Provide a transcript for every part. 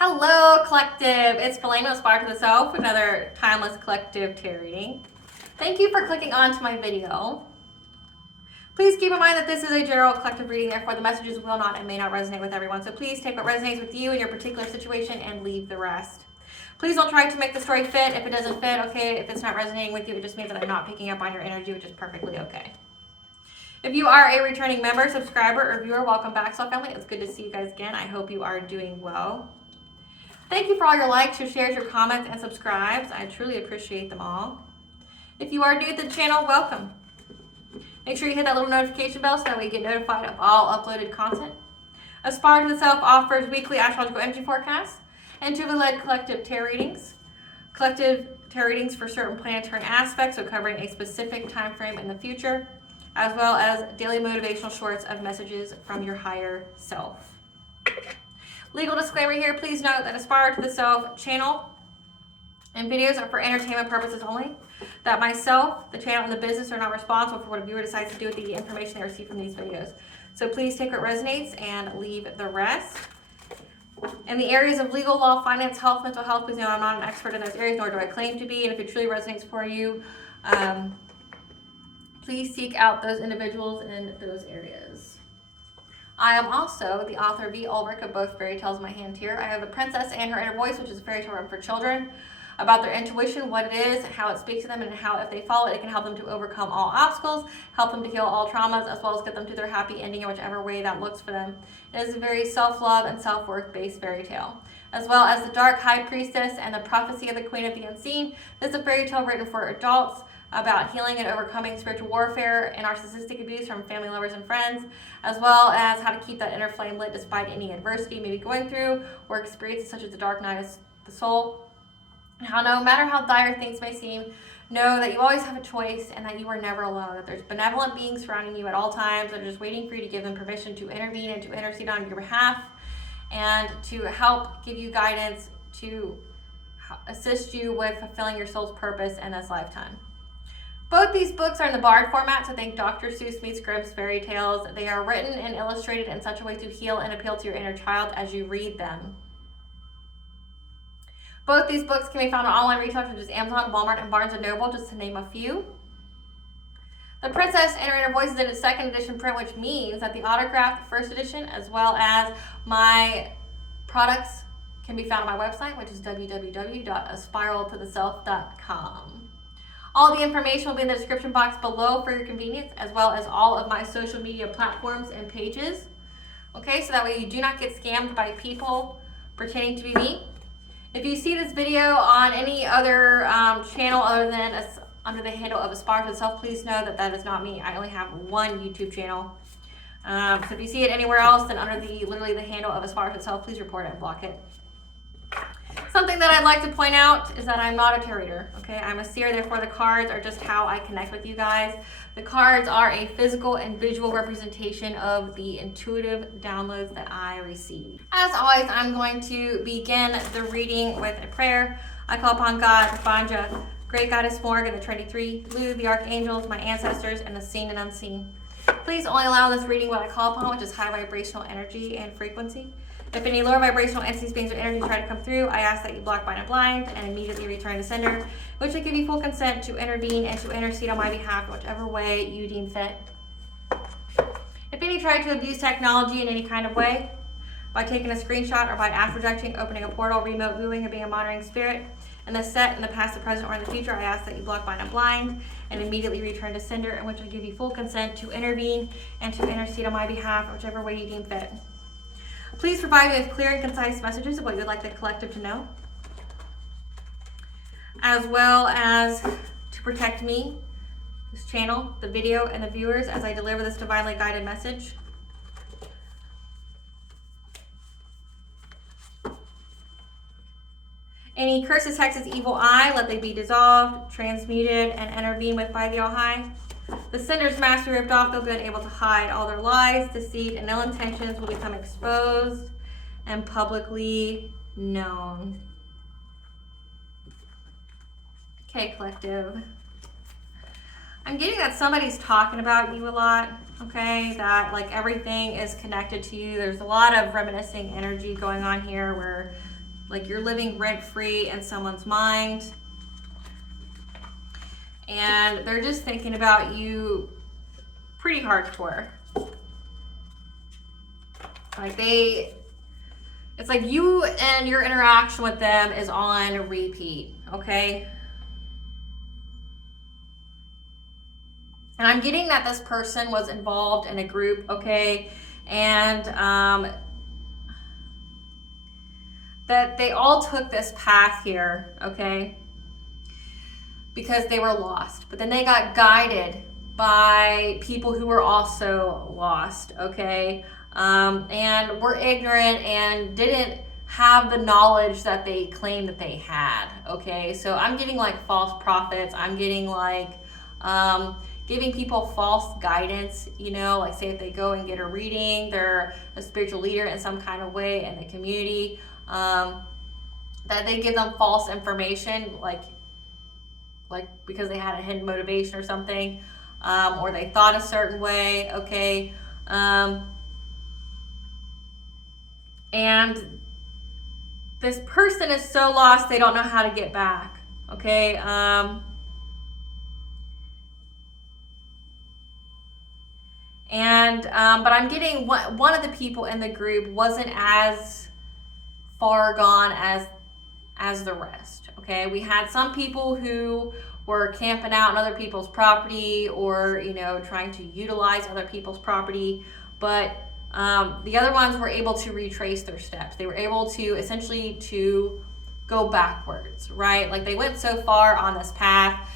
Hello, collective. It's Belena, Aspire to the Self, another timeless collective tarot reading. Thank you for clicking onto my video. Please keep in mind that this is a general collective reading, therefore the messages will not and may not resonate with everyone. So please take what resonates with you in your particular situation and leave the rest. Please don't try to make the story fit. If it doesn't fit, okay. If it's not resonating with you, it just means that I'm not picking up on your energy, which is perfectly okay. If you are a returning member, subscriber, or viewer, welcome back, Soul Family. It's good to see you guys again. I hope you are doing well. Thank you for all your likes, your shares, your comments, and subscribes. I truly appreciate them all. If you are new to the channel, welcome. Make sure you hit that little notification bell so that way you get notified of all uploaded content. Aspire to the Self offers weekly astrological energy forecasts, intuitively led collective tarot readings, collective tarot readings for certain planetary aspects, so covering a specific time frame in the future, as well as daily motivational shorts of messages from your higher self. Legal disclaimer here, please note that Aspire to the Self channel and videos are for entertainment purposes only. That myself, the channel, and the business are not responsible for what a viewer decides to do with the information they receive from these videos. So please take what resonates and leave the rest. In the areas of legal, law, finance, health, mental health, please know I'm not an expert in those areas, nor do I claim to be. And if it truly resonates for you, please seek out those individuals in those areas. I am also the author of V. Ulrich of both fairy tales in my hand here. I have The Princess and Her Inner Voice, which is a fairy tale written for children, about their intuition, what it is, how it speaks to them, and how if they follow it, it can help them to overcome all obstacles, help them to heal all traumas, as well as get them to their happy ending in whichever way that looks for them. It is a very self-love and self-worth based fairy tale. As well as The Dark High Priestess and The Prophecy of the Queen of the Unseen. This is a fairy tale written for adults about healing and overcoming spiritual warfare and narcissistic abuse from family, lovers, and friends, as well as how to keep that inner flame lit despite any adversity you may be going through or experiences such as the dark night of the soul. And how no matter how dire things may seem, know that you always have a choice and that you are never alone, that there's benevolent beings surrounding you at all times that are just waiting for you to give them permission to intervene and to intercede on your behalf and to help give you guidance to assist you with fulfilling your soul's purpose in this lifetime. Both these books are in the Bard format, so think Dr. Seuss meets Grimm's fairy tales. They are written and illustrated in such a way to heal and appeal to your inner child as you read them. Both these books can be found on online retailers such as Amazon, Walmart, and Barnes & Noble, just to name a few. The Princess and Her Inner Voice is in its second edition print, which means that the autographed first edition, as well as my products, can be found on my website, which is www.aspiraltotheself.com. All the information will be in the description box below for your convenience, as well as all of my social media platforms and pages. Okay, so that way you do not get scammed by people pretending to be me. If you see this video on any other channel other than under the handle of Aspire to the Self, please know that that is not me. I only have one YouTube channel. So if you see it anywhere else than under literally the handle of Aspire to the Self, please report it and block it. Something that I'd like to point out is that I'm not a tarot reader, okay? I'm a seer, therefore the cards are just how I connect with you guys. The cards are a physical and visual representation of the intuitive downloads that I receive. As always, I'm going to begin the reading with a prayer. I call upon God, Banja, Great Goddess Morgan, the Trinity Three, Blue, the Archangels, my ancestors, and the seen and unseen. Please only allow this reading what I call upon, which is high vibrational energy and frequency. If any lower vibrational entities, beings, or energy try to come through, I ask that you block, bind, and blind, and immediately return to sender, which will give you full consent to intervene and to intercede on my behalf, whichever way you deem fit. If any try to abuse technology in any kind of way, by taking a screenshot or by astral projecting, opening a portal, remote viewing, or being a monitoring spirit, in the set, in the past, the present, or in the future, I ask that you block, bind, and blind, and immediately return to sender, in which will give you full consent to intervene and to intercede on my behalf, whichever way you deem fit. Please provide me with clear and concise messages of what you would like the collective to know, as well as to protect me, this channel, the video, and the viewers as I deliver this divinely guided message. Any curses, hexes, evil eye, let they be dissolved, transmuted, and intervened with by the All-High. The sender's mask be ripped off, they'll be unable to hide. All their lies, deceit, and ill intentions will become exposed and publicly known. Okay, collective. I'm getting that somebody's talking about you a lot, okay? That like everything is connected to you. There's a lot of reminiscing energy going on here where Like you're living rent-free in someone's mind. And they're just thinking about you pretty hardcore. Like it's like you and your interaction with them is on repeat, okay? And I'm getting that this person was involved in a group, okay? And that they all took this path here, okay? Because they were lost. But then they got guided by people who were also lost, okay? And were ignorant and didn't have the knowledge that they claimed that they had, okay? So I'm getting like false prophets. I'm getting like giving people false guidance, you know, like say if they go and get a reading, they're a spiritual leader in some kind of way in the community, that they give them false information, like because they had a hidden motivation or something, or they thought a certain way, okay? And this person is so lost, they don't know how to get back, okay? But I'm getting one of the people in the group wasn't as far gone as the rest, okay? We had some people who were camping out on other people's property or, you know, trying to utilize other people's property, but the other ones were able to retrace their steps. They were able to essentially to go backwards, right? Like they went so far on this path,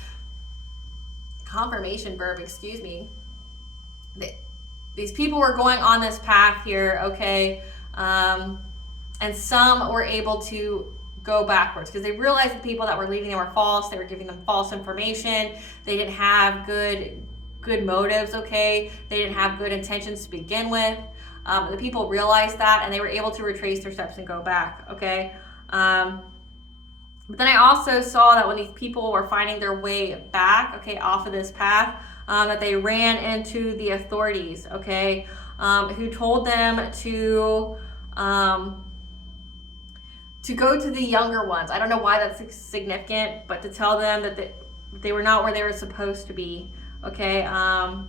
confirmation verb, excuse me. These people were going on this path here, okay? And some were able to go backwards because they realized the people that were leading them were false. They were giving them false information. They didn't have good motives, okay? They didn't have good intentions to begin with. The people realized that and they were able to retrace their steps and go back, okay? But then I also saw that when these people were finding their way back, okay, off of this path, that they ran into the authorities, okay, who told them to go to the younger ones. I don't know why that's significant, but to tell them that they were not where they were supposed to be, okay? And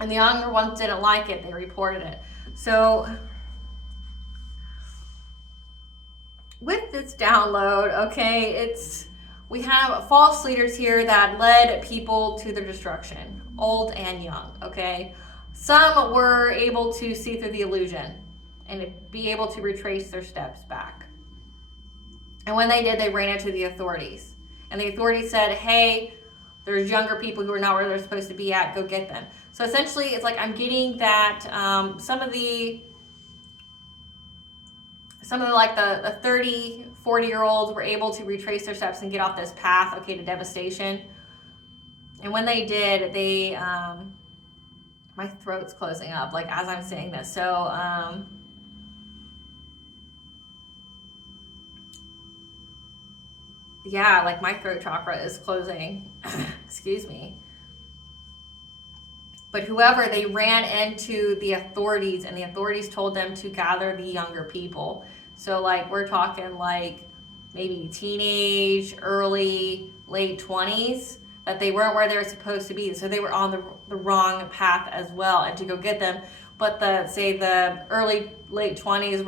the younger ones didn't like it. They reported it. So with this download, okay, we have false leaders here that led people to their destruction, old and young, okay? Some were able to see through the illusion and be able to retrace their steps back. And when they did, they ran into the authorities. And the authorities said, hey, there's younger people who are not where they're supposed to be at, go get them. So essentially, it's like I'm getting that some of the like the 30, 40-year-olds were able to retrace their steps and get off this path, okay, to devastation. And when they did, my throat's closing up, like as I'm saying this. So, yeah, like my throat chakra is closing. Excuse me. But whoever, they ran into the authorities and the authorities told them to gather the younger people. So like we're talking like maybe teenage, early, late 20s, that they weren't where they were supposed to be. So they were on the wrong path as well, and to go get them. But the early, late 20s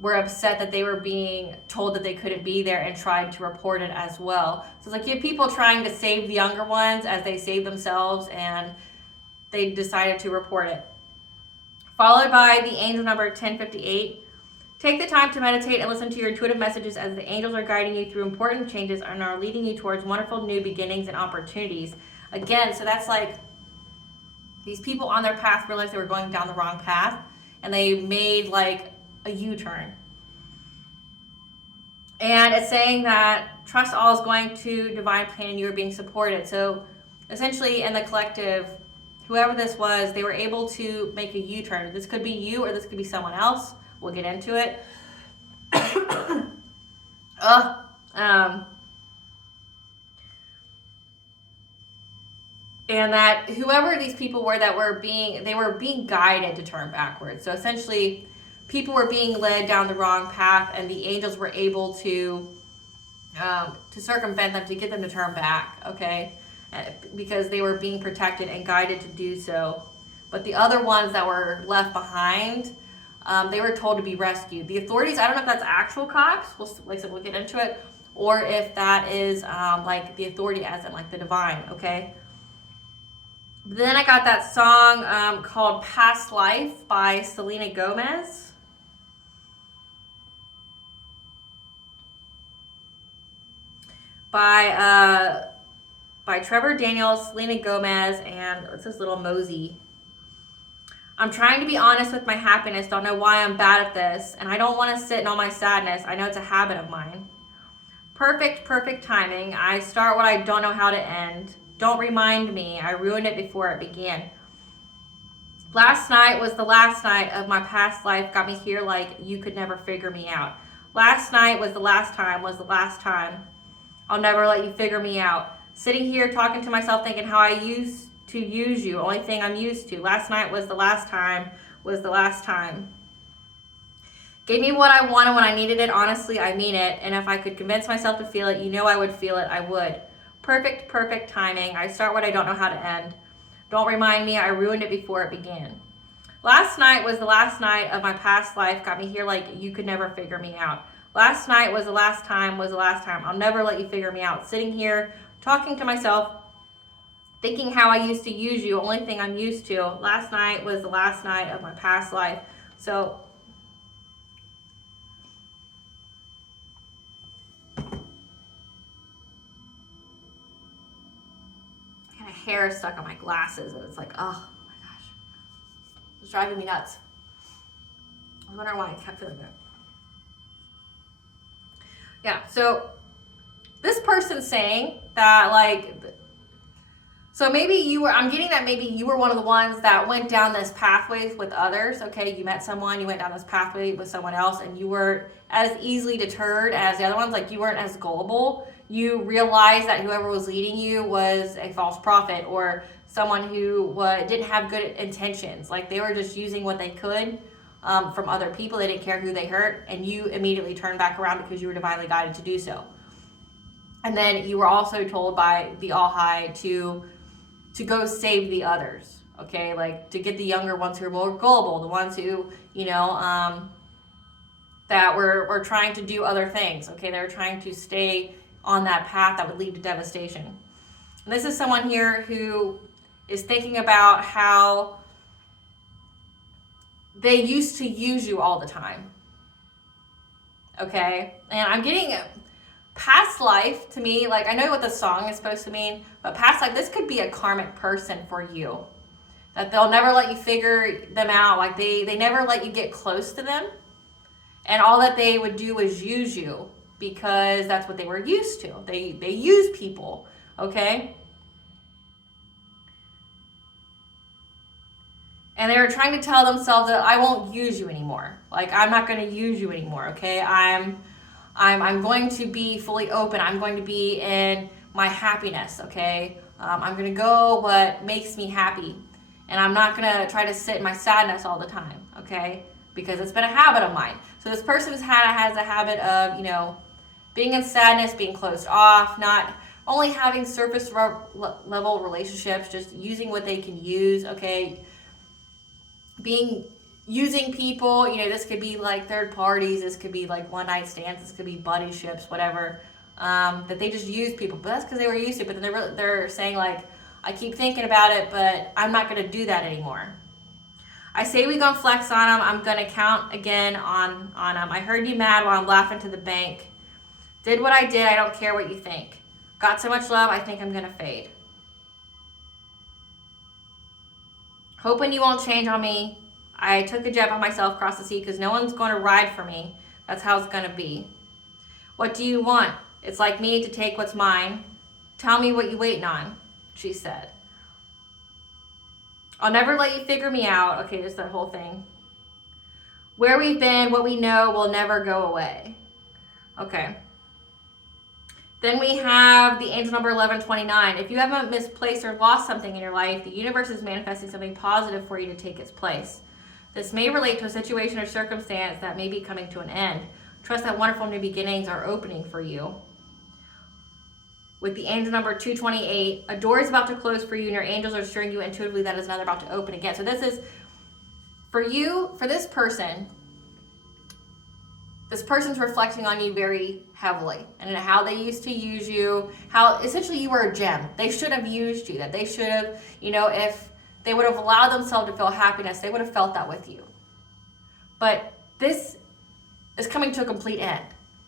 were upset that they were being told that they couldn't be there and tried to report it as well. So it's like you have people trying to save the younger ones as they save themselves, and they decided to report it. Followed by the angel number 1058. Take the time to meditate and listen to your intuitive messages as the angels are guiding you through important changes and are leading you towards wonderful new beginnings and opportunities. Again, so that's like these people on their path realized they were going down the wrong path, and they made like a U-turn. And it's saying that trust all is going to divine plan and you are being supported. So essentially in the collective, whoever this was, they were able to make a U-turn. This could be you or this could be someone else. We'll get into it. And that whoever these people were that were being guided to turn backwards. So essentially people were being led down the wrong path, and the angels were able to circumvent them, to get them to turn back, okay? Because they were being protected and guided to do so. But the other ones that were left behind, they were told to be rescued. The authorities, I don't know if that's actual cops, we'll get into it, or if that is like the authority as in like the divine, okay? But then I got that song called Past Life by Selena Gomez. By Trevor Daniels, Selena Gomez, and it's this little Mosey. I'm trying to be honest with my happiness, don't know why I'm bad at this, and I don't want to sit in all my sadness, I know it's a habit of mine. Perfect timing, I start what I don't know how to end. Don't remind me, I ruined it before it began. Last night was the last night of my past life, got me here like you could never figure me out. Last night was the last time. I'll never let you figure me out. Sitting here talking to myself thinking how I used to use you, only thing I'm used to. Last night was the last time, Gave me what I wanted when I needed it, honestly, I mean it. And if I could convince myself to feel it, you know I would feel it, I would. Perfect timing. I start what I don't know how to end. Don't remind me, I ruined it before it began. Last night was the last night of my past life, got me here like you could never figure me out. Last night was the last time, I'll never let you figure me out. Sitting here, talking to myself, thinking how I used to use you, only thing I'm used to. Last night was the last night of my past life. So, I got a hair stuck on my glasses, and it's like, oh my gosh. It's driving me nuts. I was wondering why I kept feeling that. Yeah, so this person's saying that, like, so maybe I'm getting that maybe you were one of the ones that went down this pathway with others, okay? You met someone, you went down this pathway with someone else, and you were as easily deterred as the other ones, like you weren't as gullible. You realized that whoever was leading you was a false prophet or someone who didn't have good intentions. Like they were just using what they could from other people. They didn't care who they hurt, and you immediately turned back around because you were divinely guided to do so. And then you were also told by the All High to go save the others, okay? Like to get the younger ones who are more gullible, the ones who, that were trying to do other things, okay? They were trying to stay on that path that would lead to devastation. And this is someone here who is thinking about how they used to use you all the time, okay? And I'm getting past life to me, like I know what the song is supposed to mean, but past life, this could be a karmic person for you. That they'll never let you figure them out. Like they never let you get close to them. And all that they would do is use you because that's what they were used to. They use people, okay? And they were trying to tell themselves that I won't use you anymore. Like I'm not going to use you anymore, okay? I'm going to be fully open. I'm going to be in my happiness, okay? I'm going to go what makes me happy. And I'm not going to try to sit in my sadness all the time, okay? Because it's been a habit of mine. So this person has a habit of, being in sadness, being closed off, not only having surface level relationships, just using what they can use, okay? Using people, this could be like third parties, this could be like one night stands, this could be buddyships, whatever, that they just use people. But that's because they were used to it. But then they're saying like, I keep thinking about it, but I'm not going to do that anymore. I say we gonna flex on them. I'm going to count again on them. I heard you mad while I'm laughing to the bank. Did what I did. I don't care what you think. Got so much love, I think I'm going to fade. Hoping you won't change on me. I took a jet by myself across the sea because no one's going to ride for me. That's how it's going to be. What do you want? It's like me to take what's mine. Tell me what you waiting on, she said. I'll never let you figure me out. Okay, just that whole thing. Where we've been, what we know will never go away. Okay. Then we have the angel number 1129. If you haven't misplaced or lost something in your life, the universe is manifesting something positive for you to take its place. This may relate to a situation or circumstance that may be coming to an end. Trust that wonderful new beginnings are opening for you. With the angel number 228, a door is about to close for you and your angels are assuring you intuitively that is another about to open again. So this is for you, for this person. This person's reflecting on you very heavily and how they used to use you, how essentially you were a gem. They should have used you, that they should have, if they would have allowed themselves to feel happiness, they would have felt that with you. But this is coming to a complete end,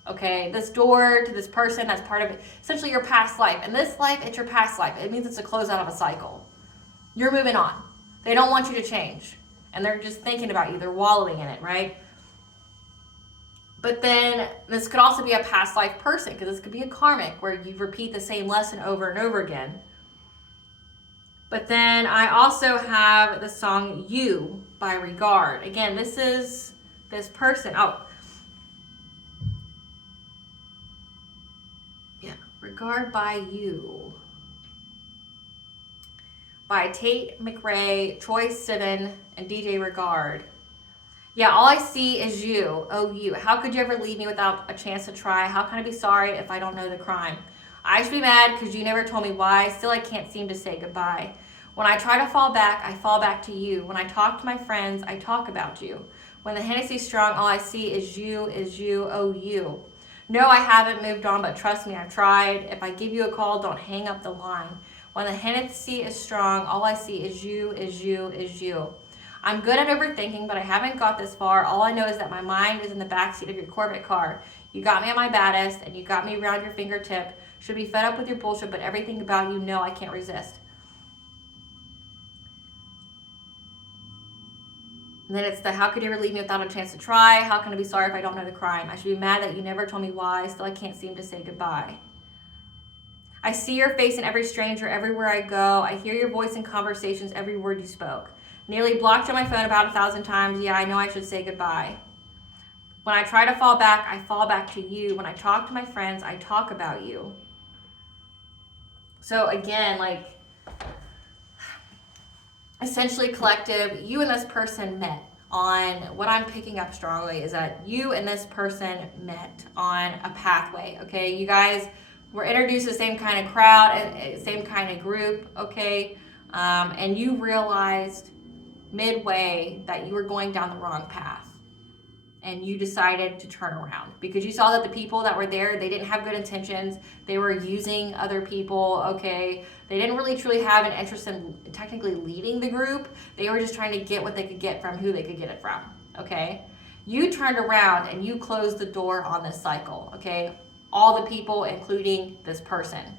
okay? This door to this person, that's part of it, essentially your past life. And this life, it's your past life. It means it's a closeout of a cycle. You're moving on. They don't want you to change. And they're just thinking about you. They're wallowing in it, right? But then this could also be a past life person, because this could be a karmic where you repeat the same lesson over and over again. But then I also have the song You by Regard. Again, this is this person. Regard by You. By Tate McRae, Troy Sivan, and DJ Regard. Yeah, all I see is you. Oh, you. How could you ever leave me without a chance to try? How can I be sorry if I don't know the crime? I should be mad because you never told me why. Still, I can't seem to say goodbye. When I try to fall back, I fall back to you. When I talk to my friends, I talk about you. When the Hennessy's strong, all I see is you, oh, you. No, I haven't moved on, but trust me, I've tried. If I give you a call, don't hang up the line. When the Hennessy is strong, all I see is you, you. I'm good at overthinking, but I haven't got this far. All I know is that my mind is in the backseat of your Corvette car. You got me at my baddest, and you got me around your fingertip. Should be fed up with your bullshit, but everything about you, no, I can't resist. And then it's the, how could you ever leave me without a chance to try? How can I be sorry if I don't know the crime? I should be mad that you never told me why. Still, I can't seem to say goodbye. I see your face in every stranger, everywhere I go. I hear your voice in conversations, every word you spoke. Nearly blocked on my phone about 1,000 times. Yeah, I know I should say goodbye. When I try to fall back, I fall back to you. When I talk to my friends, I talk about you. So again, like, essentially collective, you and this person met on, what I'm picking up strongly is that you and this person met on a pathway, okay? You guys were introduced to the same kind of crowd, same kind of group, okay? And you realized midway that you were going down the wrong path. And you decided to turn around because you saw that the people that were there, they didn't have good intentions. They were using other people, okay? They didn't really truly have an interest in technically leading the group. They were just trying to get what they could get from who they could get it from, okay? You turned around and you closed the door on this cycle, okay? All the people, including this person.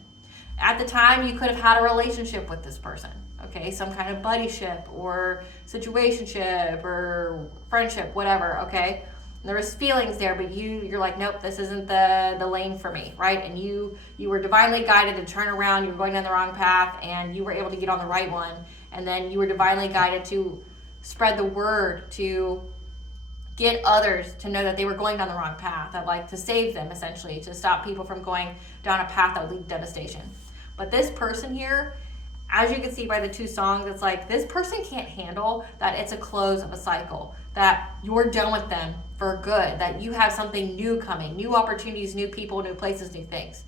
At the time, you could have had a relationship with this person, okay? Some kind of buddyship or situationship or friendship, whatever, okay? There was feelings there, but you're like, nope, this isn't the lane for me, right? And you were divinely guided to turn around. You were going down the wrong path, and you were able to get on the right one. And then you were divinely guided to spread the word, to get others to know that they were going down the wrong path, that like to save them, essentially, to stop people from going down a path that would lead to devastation. But this person here, as you can see by the two songs, it's like this person can't handle that it's a close of a cycle, that you're done with them for good, that you have something new coming, new opportunities, new people, new places, new things.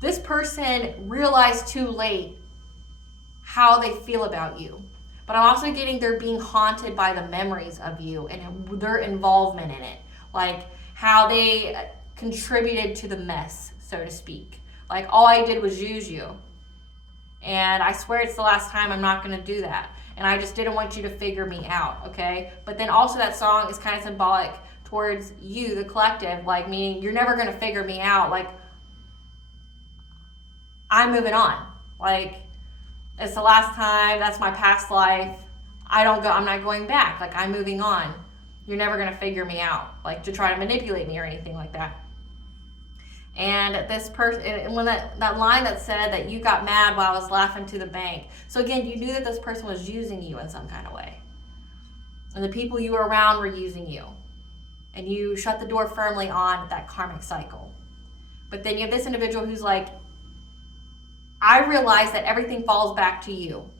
This person realized too late how they feel about you. But I'm also getting they're being haunted by the memories of you and their involvement in it. Like how they contributed to the mess, so to speak. Like all I did was use you. And I swear it's the last time. I'm not going to do that. And I just didn't want you to figure me out, okay? But then also that song is kind of symbolic towards you, the collective, like meaning you're never going to figure me out. Like, I'm moving on. Like, it's the last time. That's my past life. I'm not going back. Like, I'm moving on. You're never going to figure me out, like to try to manipulate me or anything like that. And this person, and when that line that said that you got mad while I was laughing to the bank. So again, you knew that this person was using you in some kind of way. And the people you were around were using you. And you shut the door firmly on that karmic cycle. But then you have this individual who's like, I realize that everything falls back to you.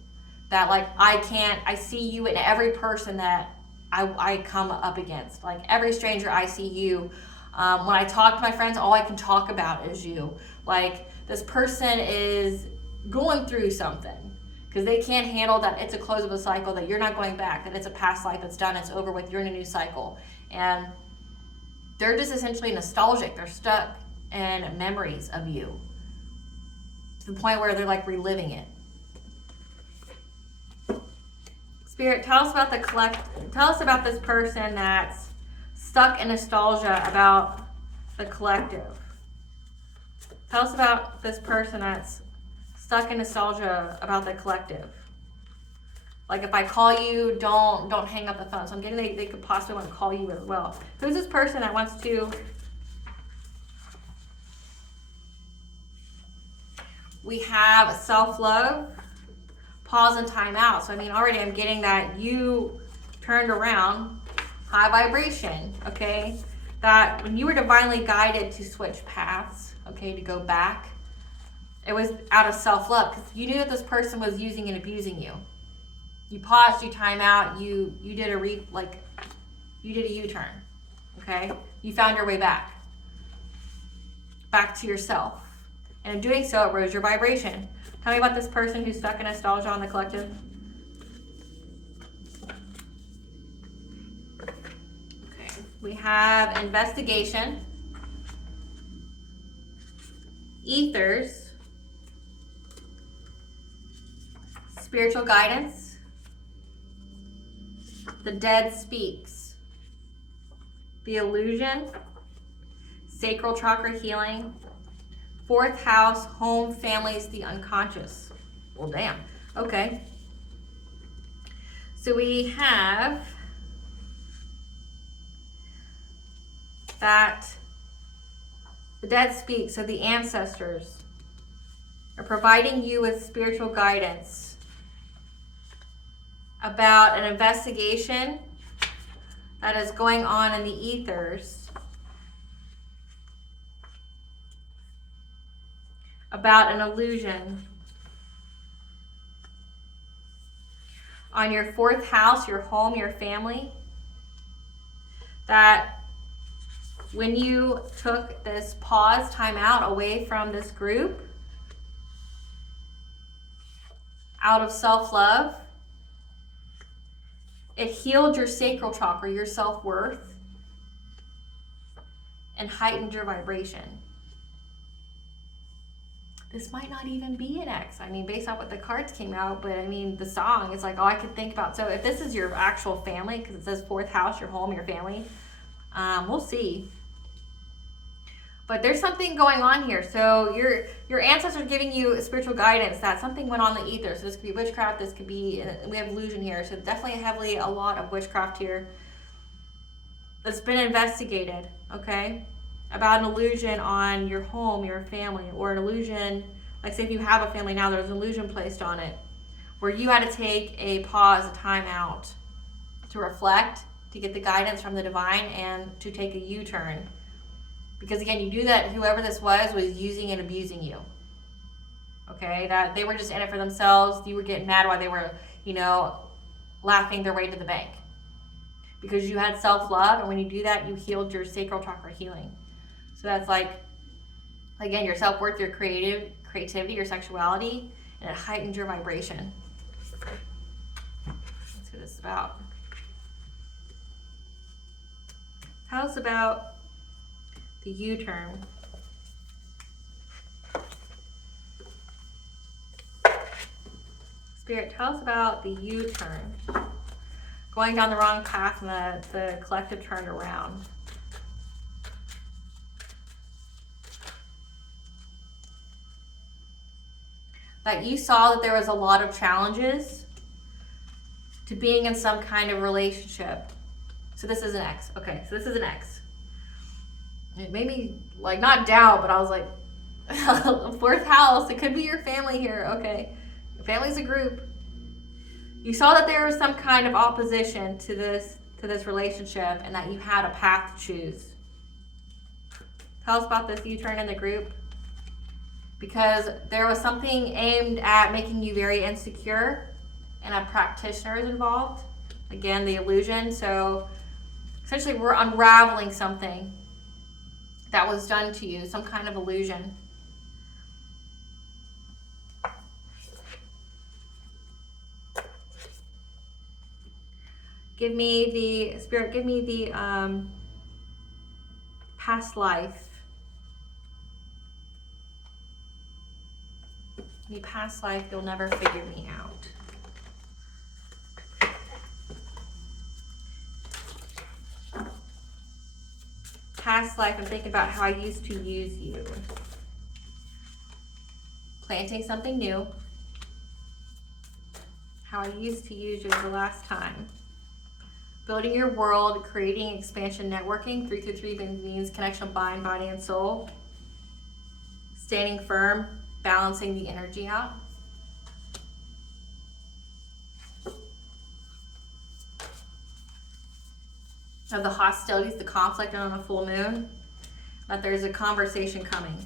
That like, I see you in every person that I come up against. Like every stranger, I see you. When I talk to my friends, all I can talk about is you. Like this person is going through something because they can't handle that it's a close of a cycle, that you're not going back, that it's a past life that's done, it's over with, you're in a new cycle. And they're just essentially nostalgic. They're stuck in memories of you to the point where they're like reliving it. Spirit, tell us about tell us about this person that's stuck in nostalgia about the collective. Tell us about this person that's stuck in nostalgia about the collective. Like if I call you, don't hang up the phone. So I'm getting they could possibly want to call you as well. Who's this person that wants to? We have self-love, pause and time out. So I mean, already I'm getting that you turned around, high vibration, okay? That when you were divinely guided to switch paths, okay, to go back, it was out of self-love because you knew that this person was using and abusing you. You paused, you time out, you did you did a U-turn, okay? You found your way back to yourself. And in doing so, it rose your vibration. Tell me about this person who's stuck in nostalgia on the collective. Okay, we have investigation, ethers, spiritual guidance, the dead speaks, the illusion, sacral chakra healing, fourth house, home, families, the unconscious. Well, damn. Okay. So we have that the dead speak. So the ancestors are providing you with spiritual guidance about an investigation that is going on in the ethers about an illusion on your fourth house, your home, your family, that when you took this pause, time out away from this group, out of self-love, it healed your sacral chakra, your self-worth, and heightened your vibration. This might not even be an ex. I mean, based on what the cards came out, but I mean, the song, it's like all I could think about. So if this is your actual family, because it says fourth house, your home, your family, we'll see. But there's something going on here. So your ancestors are giving you spiritual guidance that something went on in the ether. So this could be witchcraft, this could be, we have illusion here. So definitely heavily a lot of witchcraft here that's been investigated, okay? About an illusion on your home, your family, or an illusion, like say if you have a family now, there's an illusion placed on it, where you had to take a pause, a time out, to reflect, to get the guidance from the divine, and to take a U-turn. Because again, you do that, whoever this was using and abusing you. Okay, that they were just in it for themselves. You were getting mad while they were, laughing their way to the bank. Because you had self-love, and when you do that, you healed your sacral chakra healing. So that's like, again, your self-worth, your creativity, your sexuality, and it heightened your vibration. That's what this is about. Tell us about the U-turn. Spirit, tell us about the U-turn. Going down the wrong path and the collective turned around. That you saw that there was a lot of challenges to being in some kind of relationship. So this is an ex. Okay, so this is an ex. It made me not doubt, but I was like, fourth house, it could be your family here. Okay, your family's a group. You saw that there was some kind of opposition to this relationship, and that you had a path to choose. Tell us about this U-turn in the group. Because there was something aimed at making you very insecure, and a practitioner is involved. Again, the illusion. So essentially we're unraveling something that was done to you, some kind of illusion. Give me the spirit, give me the past life. The past life, you'll never figure me out. Past life, I'm thinking about how I used to use you. Planting something new. How I used to use you the last time. Building your world, creating expansion, networking. 333 means connection of mind, body, and soul. Standing firm, balancing the energy out. Of the hostilities, the conflict on a full moon. That there's a conversation coming.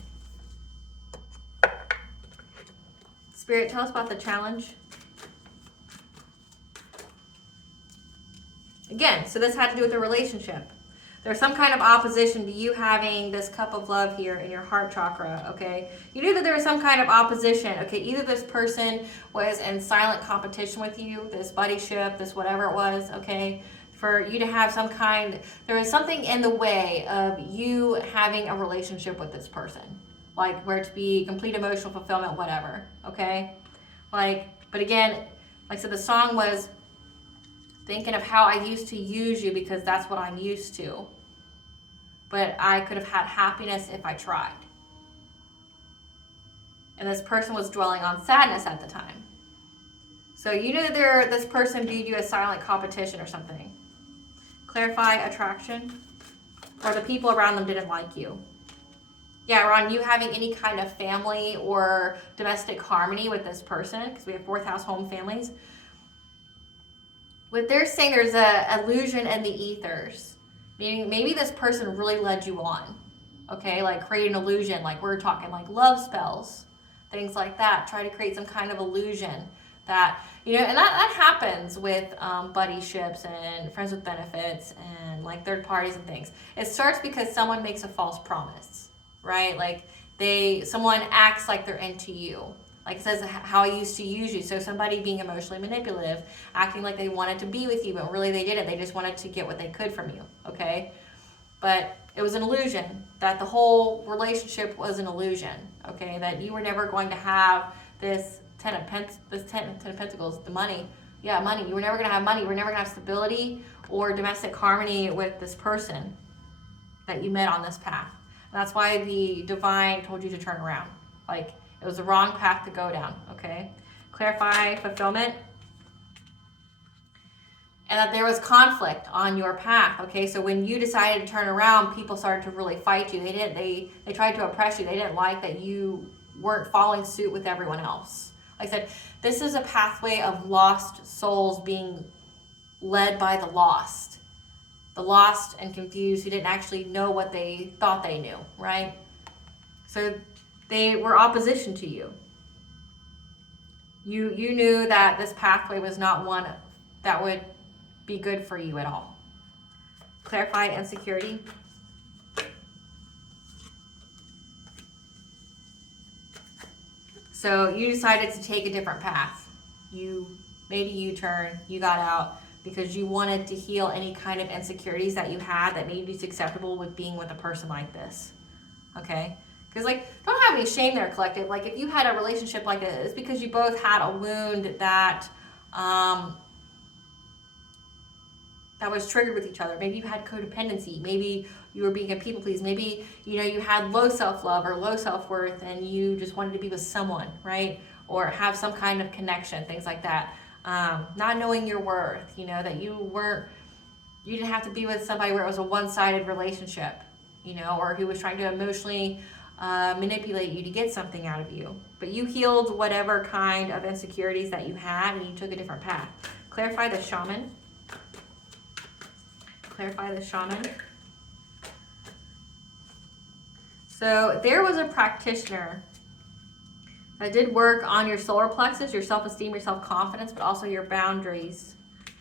Spirit, tell us about the challenge. Again, so this had to do with a relationship. There's some kind of opposition to you having this cup of love here in your heart chakra, okay? You knew that there was some kind of opposition, okay? Either this person was in silent competition with you, this buddyship, this whatever it was, okay? For you to have some kind, there was something in the way of you having a relationship with this person. Like, where to be complete emotional fulfillment, whatever, okay? Like, but again, like I said, the song was thinking of how I used to use you because that's what I'm used to. But I could have had happiness if I tried. And this person was dwelling on sadness at the time. So you knew that this person viewed you as silent competition or something. Clarify attraction. Or the people around them didn't like you. Yeah, Ron, you having any kind of family or domestic harmony with this person, because we have 4th house home families. What they're saying, there's a illusion in the ethers. Meaning maybe this person really led you on. Okay, like create an illusion, like we're talking like love spells, things like that. Try to create some kind of illusion that, you know, and that happens with buddyships and friends with benefits and like third parties and things. It starts because someone makes a false promise, right? Like someone acts like they're into you. Like it says how I used to use you. So somebody being emotionally manipulative, acting like they wanted to be with you, but really they didn't. They just wanted to get what they could from you, okay? But it was an illusion, that the whole relationship was an illusion, okay? That you were never going to have this 10 of Pentacles, the money. Yeah, money. You were never going to have money. You were never going to have stability or domestic harmony with this person that you met on this path. And that's why the divine told you to turn around. Like, it was the wrong path to go down, okay? Clarify fulfillment. And that there was conflict on your path, okay? So when you decided to turn around, people started to really fight you. They tried to oppress you. They didn't like that you weren't following suit with everyone else. Like I said, this is a pathway of lost souls being led by the lost. The lost and confused who didn't actually know what they thought they knew, right? So they were opposition to you. You knew that this pathway was not one that would be good for you at all. Clarify insecurity. So you decided to take a different path. You made a U-turn, you got out because you wanted to heal any kind of insecurities that you had that made you acceptable with being with a person like this, okay? Because, like, don't have any shame there, collective. Like, if you had a relationship like this, it's because you both had a wound that that was triggered with each other. Maybe you had codependency. Maybe you were being a people pleaser. Maybe, you know, you had low self-love or low self-worth and you just wanted to be with someone, right? Or have some kind of connection, things like that. Not knowing your worth, you know, that you didn't have to be with somebody where it was a one-sided relationship, you know, or who was trying to emotionally manipulate you to get something out of you. But you healed whatever kind of insecurities that you had and you took a different path. Clarify the shaman. Clarify the shaman. So there was a practitioner I did work on your solar plexus, your self-esteem, your self-confidence, but also your boundaries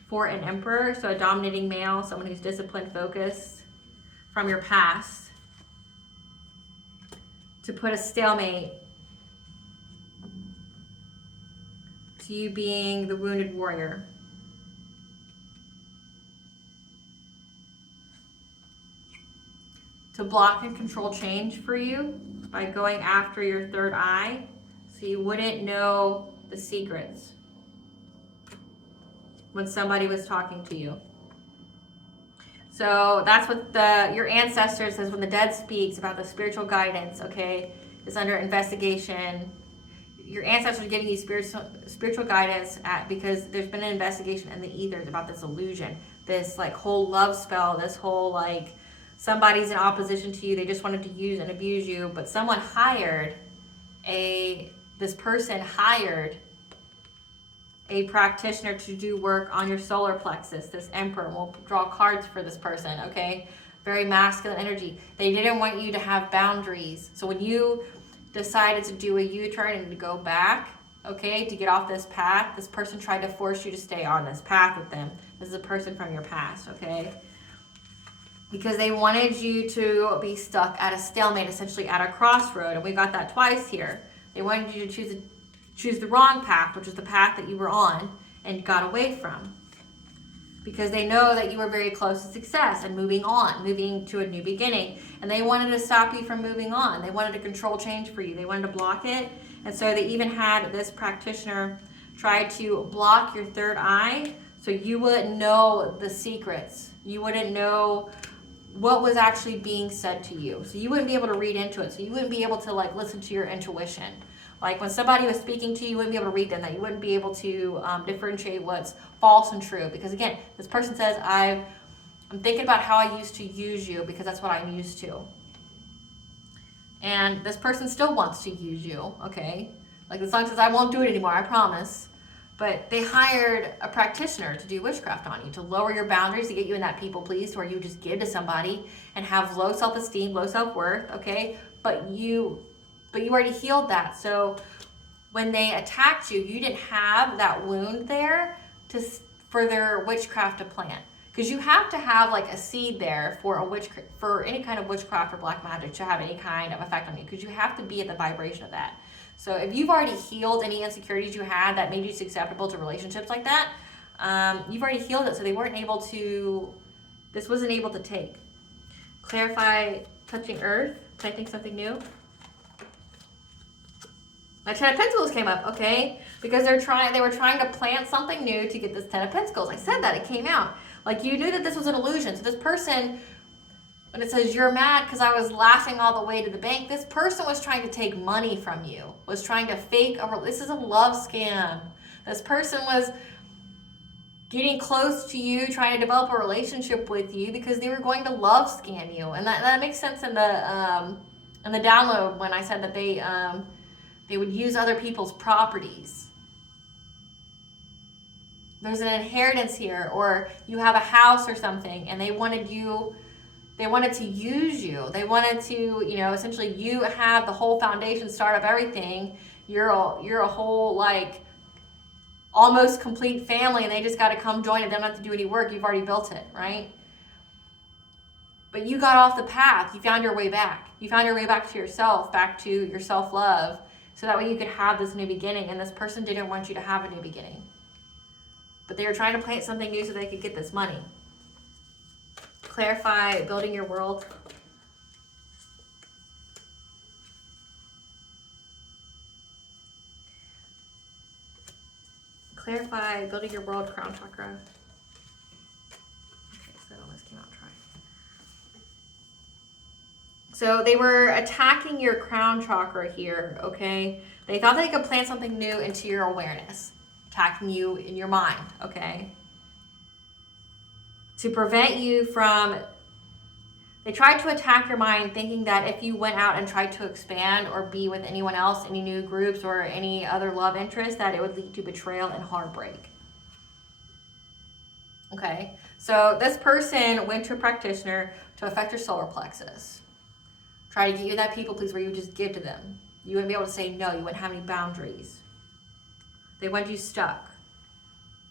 for an emperor. So a dominating male, someone who's disciplined, focused from your past, to put a stalemate to you being the wounded warrior. To block and control change for you by going after your third eye so you wouldn't know the secrets when somebody was talking to you. So that's what your ancestors says when the dead speaks about the spiritual guidance, okay, is under investigation. Your ancestors are giving you spiritual guidance because there's been an investigation in the ethers about this illusion, this like whole love spell, this whole like somebody's in opposition to you, they just wanted to use and abuse you, but someone hired this person hired a practitioner to do work on your solar plexus, this emperor. We'll draw cards for this person, okay? Very masculine energy. They didn't want you to have boundaries. So when you decided to do a U-turn and to go back, okay, to get off this path, this person tried to force you to stay on this path with them. This is a person from your past, okay? Because they wanted you to be stuck at a stalemate, essentially at a crossroad, and we got that twice here. They wanted you to choose the wrong path, which is the path that you were on and got away from. Because they know that you were very close to success and moving on, moving to a new beginning. And they wanted to stop you from moving on. They wanted to control change for you. They wanted to block it. And so they even had this practitioner try to block your third eye so you wouldn't know the secrets. You wouldn't know what was actually being said to you. So you wouldn't be able to read into it. So you wouldn't be able to like listen to your intuition. Like when somebody was speaking to you, you wouldn't be able to read them, that you wouldn't be able to differentiate what's false and true. Because again, this person says, I'm thinking about how I used to use you because that's what I'm used to. And this person still wants to use you, okay? Like the song says, I won't do it anymore, I promise. But they hired a practitioner to do witchcraft on you, to lower your boundaries, to get you in that people please, where you just give to somebody and have low self-esteem, low self-worth, okay? But you already healed that. So when they attacked you, you didn't have that wound there for their witchcraft to plant. Because you have to have like a seed there for any kind of witchcraft or black magic to have any kind of effect on you. Because you have to be at the vibration of that. So if you've already healed any insecurities you had that made you susceptible to relationships like that, you've already healed it. So they weren't able to, this wasn't able to take. Clarify touching earth, planting something new. My 10 of Pentacles came up, okay? Because they were trying to plant something new to get this 10 of Pentacles. I said that, it came out. Like you knew that this was an illusion. So this person, when it says you're mad because I was laughing all the way to the bank, this person was trying to take money from you, was trying to fake this is a love scam. This person was getting close to you, trying to develop a relationship with you because they were going to love scam you. And that makes sense in the download when I said that they would use other people's properties. There's an inheritance here, or you have a house or something, and they wanted to use you. They wanted to, essentially you have the whole foundation, start up everything. You're a whole, like, almost complete family, and they just got to come join it. They don't have to do any work. You've already built it, right? But you got off the path. You found your way back. You found your way back to yourself, back to your self-love, so that way you could have this new beginning. And this person didn't want you to have a new beginning. But they were trying to plant something new so they could get this money. Clarify building your world. Clarify building your world, crown chakra. Okay, so that almost came out dry. So they were attacking your crown chakra here, okay? They thought they could plant something new into your awareness, attacking you in your mind, okay? To prevent you from, they tried to attack your mind thinking that if you went out and tried to expand or be with anyone else, any new groups or any other love interest, that it would lead to betrayal and heartbreak. Okay, so this person went to a practitioner to affect your solar plexus. Try to get you that people please where you just give to them. You wouldn't be able to say no. You wouldn't have any boundaries. They want you stuck.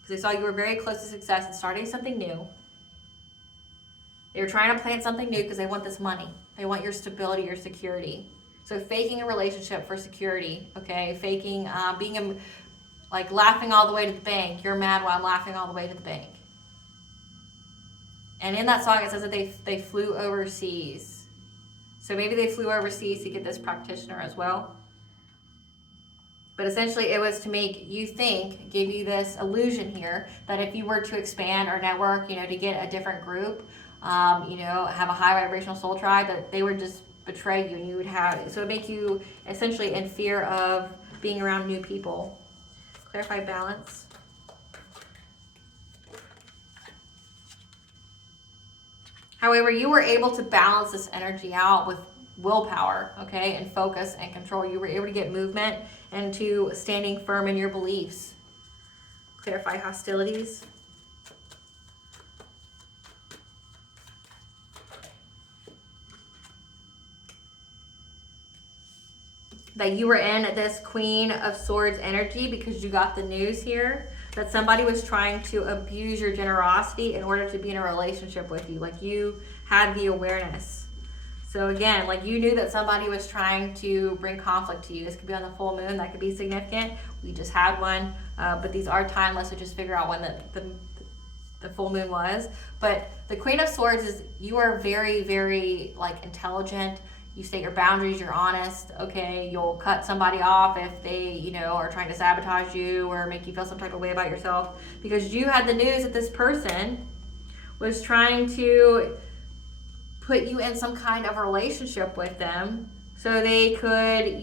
Because they saw you were very close to success and starting something new. They were trying to plant something new because they want this money. They want your stability, your security. So faking a relationship for security, okay? Faking like laughing all the way to the bank. You're mad while I'm laughing all the way to the bank. And in that song, it says that they flew overseas. So maybe they flew overseas to get this practitioner as well. But essentially, it was to make you think, give you this illusion here, that if you were to expand or network, to get a different group, have a high vibrational soul tribe, that they would just betray you and you would have, so it would make you essentially in fear of being around new people. Clarify balance. However, you were able to balance this energy out with willpower, okay, and focus and control. You were able to get movement into standing firm in your beliefs. Clarify hostilities. That you were in this Queen of Swords energy because you got the news here that somebody was trying to abuse your generosity in order to be in a relationship with you. Like you had the awareness. So again, like you knew that somebody was trying to bring conflict to you. This could be on the full moon. That could be significant. We just had one. But these are timeless, so just figure out when the full moon was. But the Queen of Swords is, you are very, very like intelligent. You state your boundaries, you're honest, okay? You'll cut somebody off if they, are trying to sabotage you or make you feel some type of way about yourself. Because you had the news that this person was trying to put you in some kind of relationship with them so they could,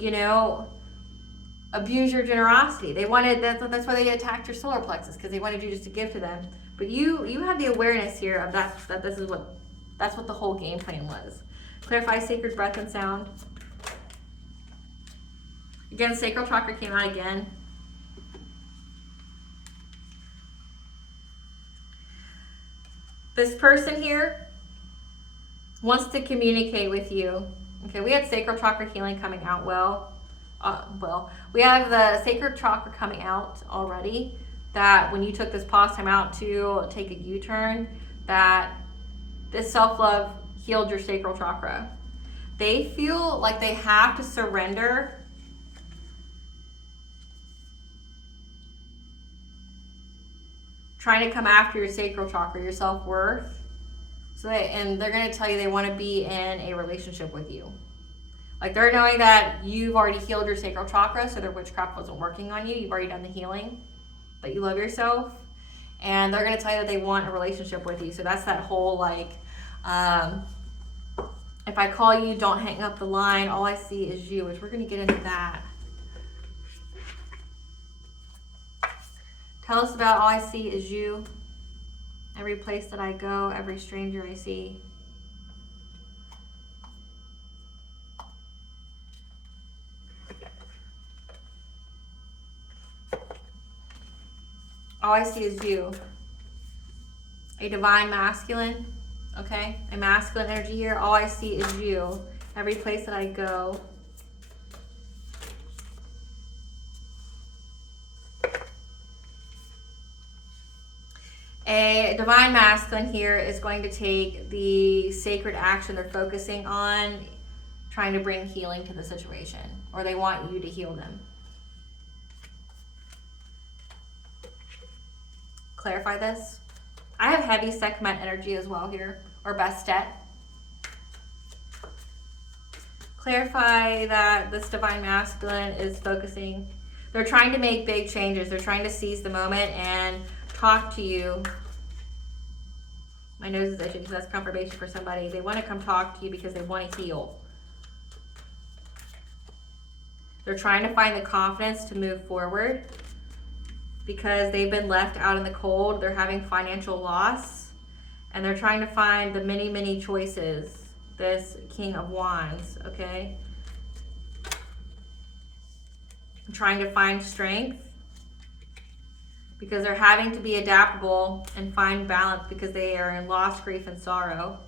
abuse your generosity. They wanted, that's why they attacked your solar plexus, because they wanted you just to give to them. But you had the awareness here of that this is that's what the whole game plan was. Clarify sacred breath and sound. Again, sacral chakra came out again. This person here wants to communicate with you. Okay, we had sacral chakra healing coming out we have the sacred chakra coming out already, that when you took this pause time out to take a U-turn, that this self-love healed your sacral chakra. They feel like they have to surrender trying to come after your sacral chakra, your self-worth. And they're going to tell you they want to be in a relationship with you. Like they're knowing that you've already healed your sacral chakra, so their witchcraft wasn't working on you. You've already done the healing, but you love yourself. And they're going to tell you that they want a relationship with you. So that's that whole if I call you, don't hang up the line. All I see is you, which we're going to get into that. Tell us about all I see is you. Every place that I go, every stranger I see. All I see is you. A divine masculine, okay? A masculine energy here. All I see is you. Every place that I go. A divine masculine here is going to take the sacred action they're focusing on, trying to bring healing to the situation, or they want you to heal them. Clarify this. I have heavy Sekhmet energy as well here, or Bastet. Clarify that this divine masculine is focusing. They're trying to make big changes. They're trying to seize the moment and talk to you. My nose is itching because that's confirmation for somebody. They want to come talk to you because they want to heal. They're trying to find the confidence to move forward because they've been left out in the cold. They're having financial loss, and they're trying to find the many, many choices. This King of Wands, okay? I'm trying to find strength because they're having to be adaptable and find balance because they are in loss, grief, and sorrow.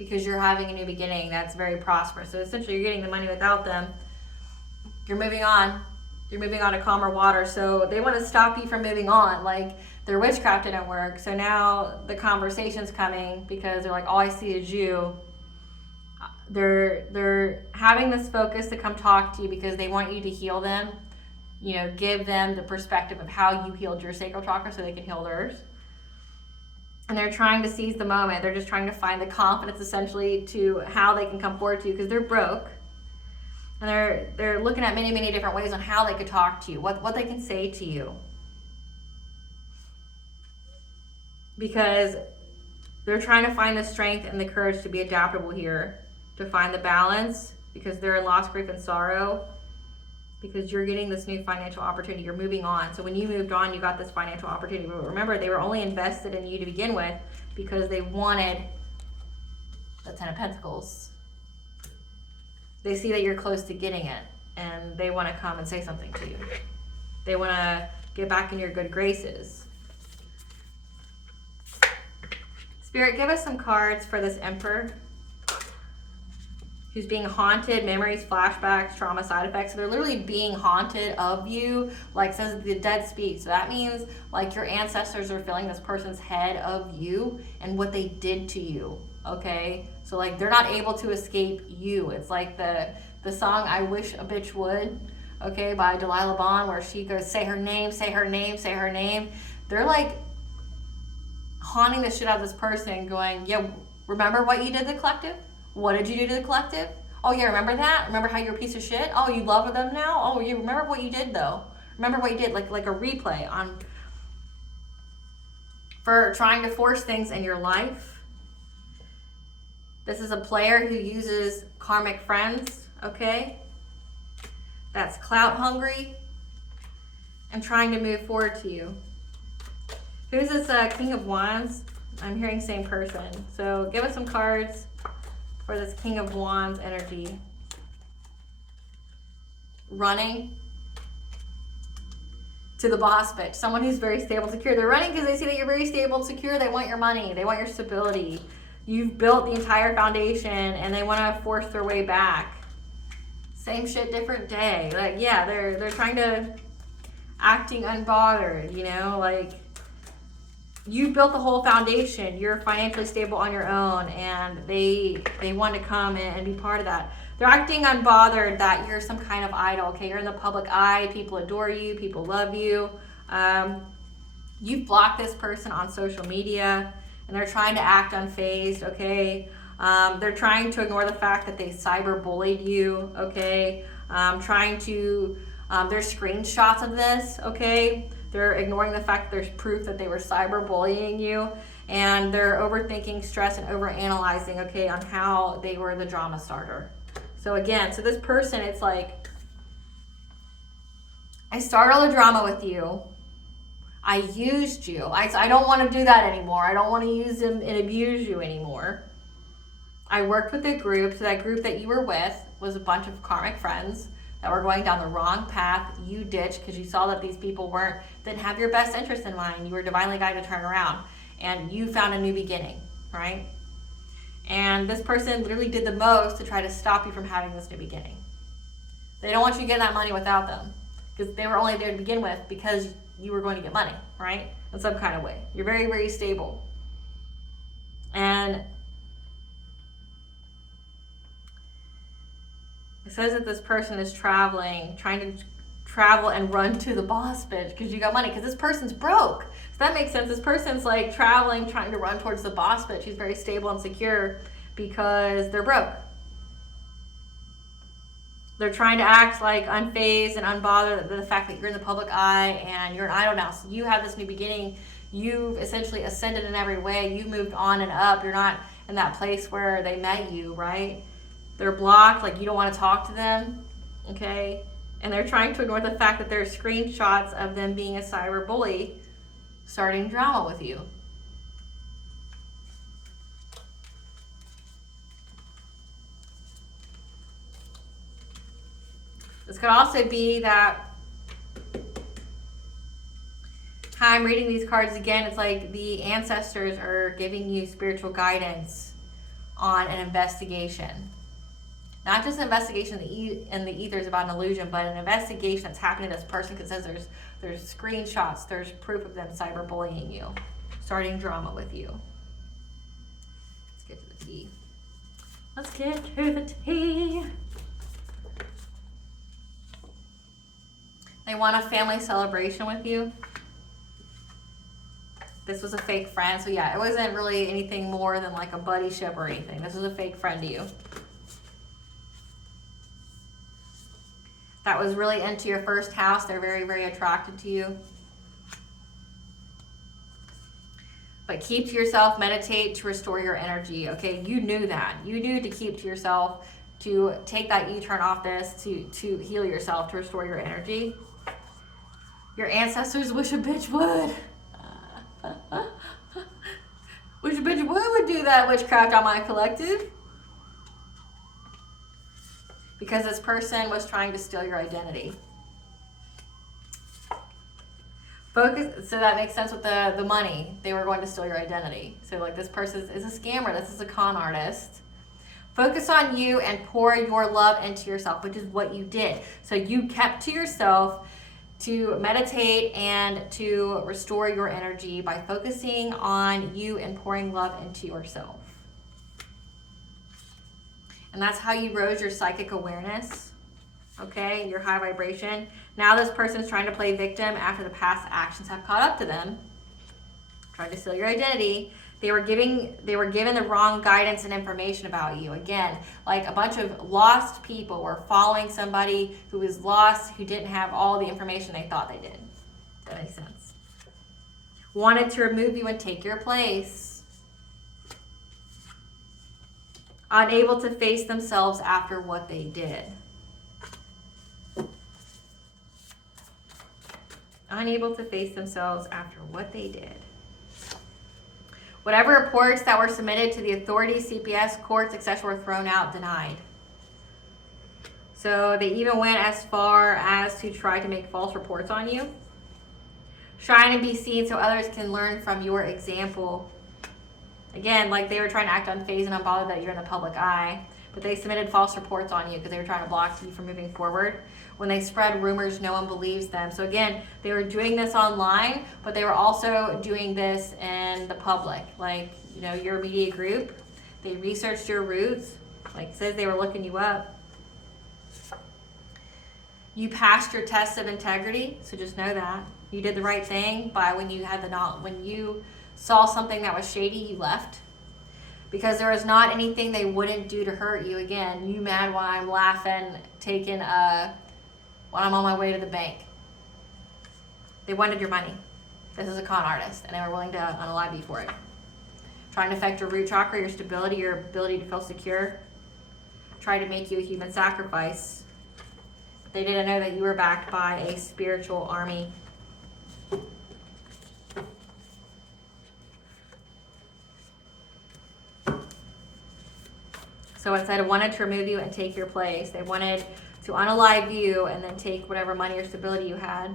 because you're having a new beginning that's very prosperous. So essentially you're getting the money without them. You're moving on. You're moving on to calmer water. So they want to stop you from moving on. Like their witchcraft didn't work. So now the conversation's coming because they're like, all I see is you. They're having this focus to come talk to you because they want you to heal them. You know, give them the perspective of how you healed your sacral chakra so they can heal theirs. And they're trying to seize the moment. They're just trying to find the confidence essentially to how they can come forward to you because they're broke. And they're looking at many, many different ways on how they could talk to you, what they can say to you. Because they're trying to find the strength and the courage to be adaptable here, to find the balance because they're in loss, grief, and sorrow. Because you're getting this new financial opportunity. You're moving on. So when you moved on, you got this financial opportunity. But remember, they were only invested in you to begin with because they wanted the 10 of Pentacles. They see that you're close to getting it, and they want to come and say something to you. They want to get back in your good graces. Spirit, give us some cards for this Emperor who's being haunted, memories, flashbacks, trauma, side effects. So they're literally being haunted of you, like says the dead speak. So that means like your ancestors are filling this person's head of you and what they did to you, okay? So like they're not able to escape you. It's like the song I Wish a Bitch Would, okay, by Delilah Bond, where she goes, say her name, say her name, say her name. They're like haunting the shit out of this person going, yeah, remember what you did to the collective? What did you do to the collective? Oh yeah, remember that? Remember how you're a piece of shit? Oh, you love them now? Oh, you remember what you did though? Remember what you did, like a replay on for trying to force things in your life. This is a player who uses karmic friends, okay? That's clout hungry and trying to move forward to you. Who's this King of Wands? I'm hearing same person. So give us some cards for this King of Wands energy. Running to the boss bitch. Someone who's very stable, secure. They're running because they see that you're very stable, secure. They want your money. They want your stability. You've built the entire foundation and they want to force their way back. Same shit, different day. Like, yeah, they're trying to acting unbothered, you know, like you built the whole foundation. You're financially stable on your own, and they want to come in and be part of that. They're acting unbothered that you're some kind of idol. Okay, you're in the public eye. People adore you. People love you. You've blocked this person on social media, and they're trying to act unfazed. Okay, they're trying to ignore the fact that they cyber bullied you. Okay, there's screenshots of this. Okay. They're ignoring the fact that there's proof that they were cyberbullying you, and they're overthinking, stress, and overanalyzing, okay, on how they were the drama starter. So again, so this person, it's like, I started all the drama with you. I used you. I don't want to do that anymore. I don't want to use them and abuse you anymore. I worked with a group, so that group that you were with was a bunch of karmic friends that were going down the wrong path. You ditched because you saw that these people didn't have your best interest in mind. You were divinely guided to turn around, and you found a new beginning, right? And this person literally did the most to try to stop you from having this new beginning. They don't want you to get that money without them because they were only there to begin with because you were going to get money, right? In some kind of way. You're very, very stable. And it says that this person is trying to travel and run to the boss bitch because you got money, because this person's broke. So that makes sense. This person's like traveling, trying to run towards the boss bitch. She's very stable and secure because they're broke. They're trying to act like unfazed and unbothered the fact that you're in the public eye and you're an idol now. So you have this new beginning. You've essentially ascended in every way. You've moved on and up. You're not in that place where they met you, right? They're blocked, like you don't want to talk to them, okay? And they're trying to ignore the fact that there's screenshots of them being a cyber bully, starting drama with you. This could also be that, how I'm reading these cards again, it's like the ancestors are giving you spiritual guidance on an investigation. Not just an investigation in the ethers about an illusion, but an investigation that's happening to this person, because it says there's screenshots, there's proof of them cyberbullying you, starting drama with you. Let's get to the tea. Let's get to the tea. They want a family celebration with you. This was a fake friend, so yeah, it wasn't really anything more than like a buddyship or anything. This was a fake friend to you. That was really into your first house. They're very, very attracted to you. But keep to yourself, meditate to restore your energy. Okay, you knew that. You knew to keep to yourself, to take that U-turn off this, to heal yourself, to restore your energy. Your ancestors wish a bitch would. Wish a bitch would do that witchcraft on my collective. Because this person was trying to steal your identity. Focus, so that makes sense with the money. They were going to steal your identity. So like this person is a scammer. This is a con artist. Focus on you and pour your love into yourself, which is what you did. So you kept to yourself to meditate and to restore your energy by focusing on you and pouring love into yourself. And that's how you rose your psychic awareness, okay, your high vibration. Now this person's trying to play victim after the past actions have caught up to them, trying to steal your identity. They were given the wrong guidance and information about you. Again, like a bunch of lost people were following somebody who was lost, who didn't have all the information they thought they did. That makes sense. Wanted to remove you and take your place. Unable to face themselves after what they did. Unable to face themselves after what they did. Whatever reports that were submitted to the authorities, CPS, courts, etc. were thrown out, denied. So they even went as far as to try to make false reports on you. Shine and be seen so others can learn from your example. Again, like they were trying to act unfazed and unbothered that you're in the public eye, but they submitted false reports on you because they were trying to block you from moving forward. When they spread rumors, no one believes them. So again, they were doing this online, but they were also doing this in the public. Like, you know, your media group, they researched your roots. Like it says, they were looking you up. You passed your test of integrity, so just know that. You did the right thing by when you had the knowledge, when you saw something that was shady, you left. Because there was not anything they wouldn't do to hurt you. Again, you mad while I'm laughing, taking when I'm on my way to the bank. They wanted your money. This is a con artist, and they were willing to unalive you for it. Trying to affect your root chakra, your stability, your ability to feel secure. Try to make you a human sacrifice. They didn't know that you were backed by a spiritual army. So instead of wanted to remove you and take your place, they wanted to unalive you and then take whatever money or stability you had.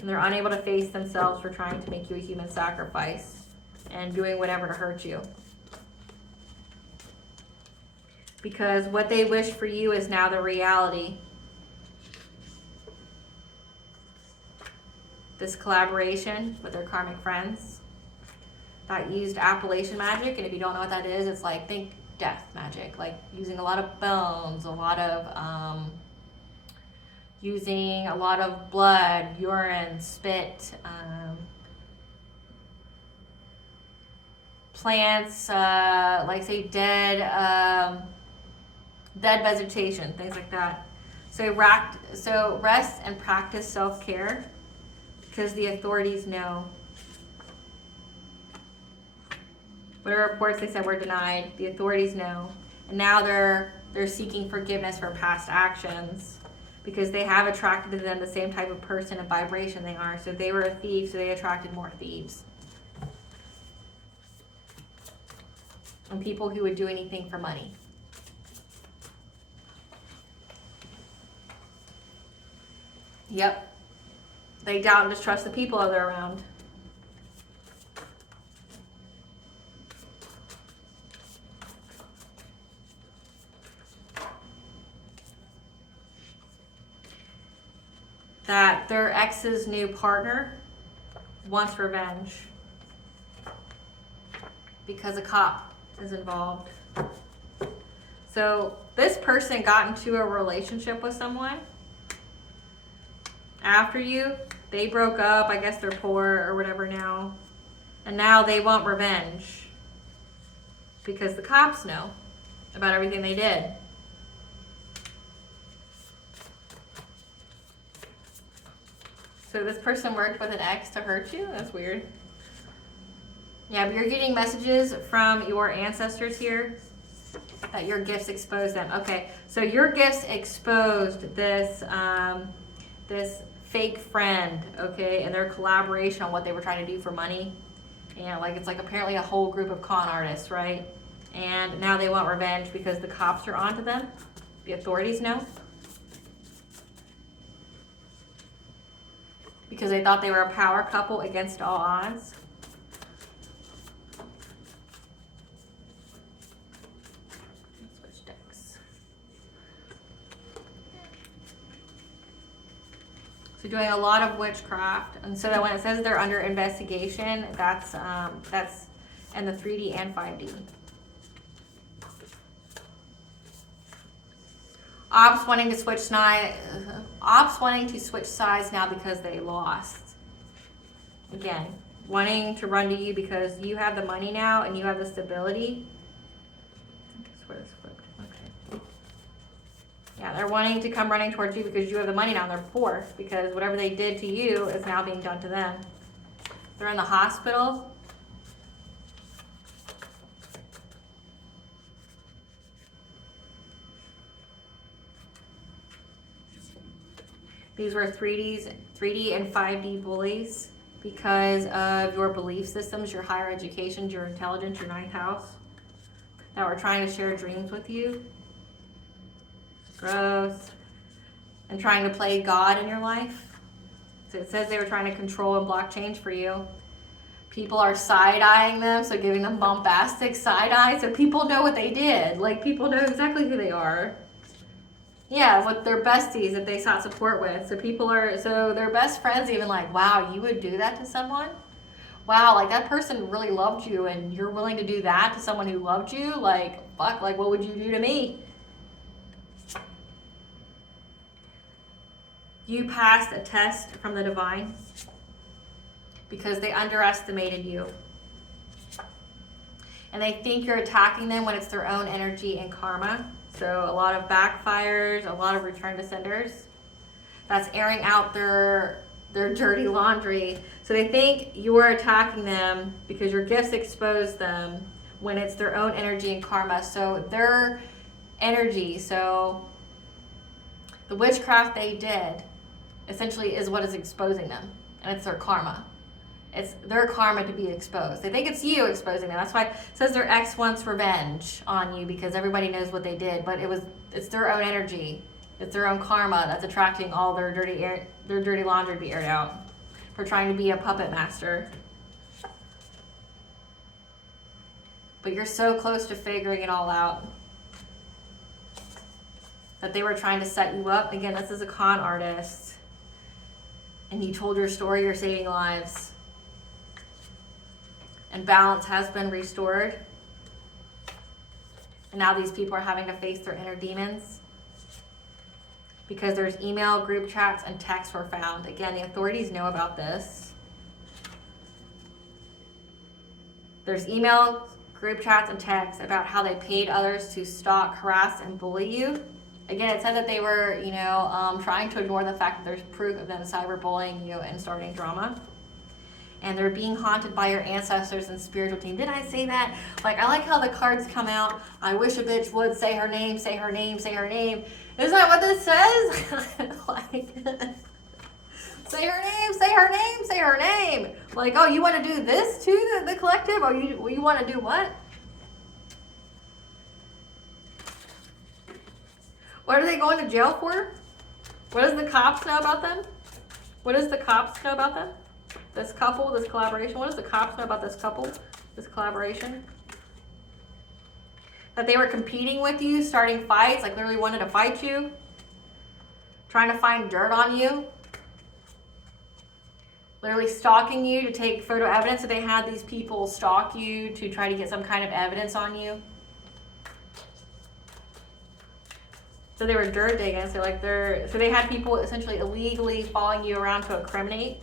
And they're unable to face themselves for trying to make you a human sacrifice and doing whatever to hurt you. Because what they wish for you is now the reality. This collaboration with their karmic friends that used appellation magic, and if you don't know what that is, it's like, think death magic, like using a lot of bones, a lot of using a lot of blood, urine, spit, plants, like say dead vegetation, things like that. So rest and practice self-care, because the authorities know. Whatever reports they said were denied, the authorities know. And now they're seeking forgiveness for past actions because they have attracted to them the same type of person and vibration they are. So they were a thief, so they attracted more thieves. And people who would do anything for money. Yep. They doubt and distrust the people they're around. that their ex's new partner wants revenge because a cop is involved. So this person got into a relationship with someone after you. They broke up. I guess they're poor or whatever now. And now they want revenge because the cops know about everything they did. So this person worked with an ex to hurt you? That's weird. Yeah, but you're getting messages from your ancestors here that your gifts exposed them. Okay, so your gifts exposed this this fake friend, okay, and their collaboration on what they were trying to do for money. And like it's like apparently a whole group of con artists, right? And now they want revenge because the cops are onto them. The authorities know. Because they thought they were a power couple against all odds. Switch decks. So doing a lot of witchcraft, and so that when it says they're under investigation, that's in the 3D and 5D. Ops wanting to switch sides now because they lost. Again, wanting to run to you because you have the money now and you have the stability. That's where it's flipped. Okay. Yeah, they're wanting to come running towards you because you have the money now and they're poor because whatever they did to you is now being done to them. They're in the hospital. These were 3D and 5D bullies because of your belief systems, your higher education, your intelligence, your 9th house, that were trying to share dreams with you. Gross. And trying to play God in your life. So it says they were trying to control and block change for you. People are side-eyeing them, so giving them bombastic side-eye, so people know what they did. Like, people know exactly who they are. Yeah, with their besties that they sought support with. So their best friends even like, wow, you would do that to someone? Wow, like that person really loved you and you're willing to do that to someone who loved you? Like, fuck, like what would you do to me? You passed a test from the divine because they underestimated you. And they think you're attacking them when it's their own energy and karma. So a lot of backfires, a lot of return to senders. That's airing out their dirty laundry. So they think you're attacking them because your gifts expose them when it's their own energy and karma. So their energy, so the witchcraft they did essentially is what is exposing them. And it's their karma. It's their karma to be exposed. They think it's you exposing them. That's why it says their ex wants revenge on you because everybody knows what they did. But it's their own energy. It's their own karma that's attracting all their dirty laundry to be aired out for trying to be a puppet master. But you're so close to figuring it all out that they were trying to set you up. Again, this is a con artist. And you told your story, you're saving lives. And balance has been restored. And now these people are having to face their inner demons because there's email, group chats, and texts were found. Again, the authorities know about this. There's email, group chats, and texts about how they paid others to stalk, harass, and bully you. Again, it said that they were, trying to ignore the fact that there's proof of them cyberbullying you and starting drama. And they're being haunted by your ancestors and spiritual team. Did I say that? Like, I like how the cards come out. I wish a bitch would say her name, say her name, say her name. Isn't that what this says? Like, say her name, say her name, say her name. Like, oh, you want to do this to the collective? Oh, you want to do what? What are they going to jail for? What does the cops know about them? What does the cops know about them? This couple, this collaboration. What does the cops know about this couple, this collaboration? That they were competing with you, starting fights, like literally wanted to fight you, trying to find dirt on you. literally stalking you to take photo evidence. So they had these people stalk you to try to get some kind of evidence on you. So they were dirt digging. So so they had people essentially illegally following you around to incriminate.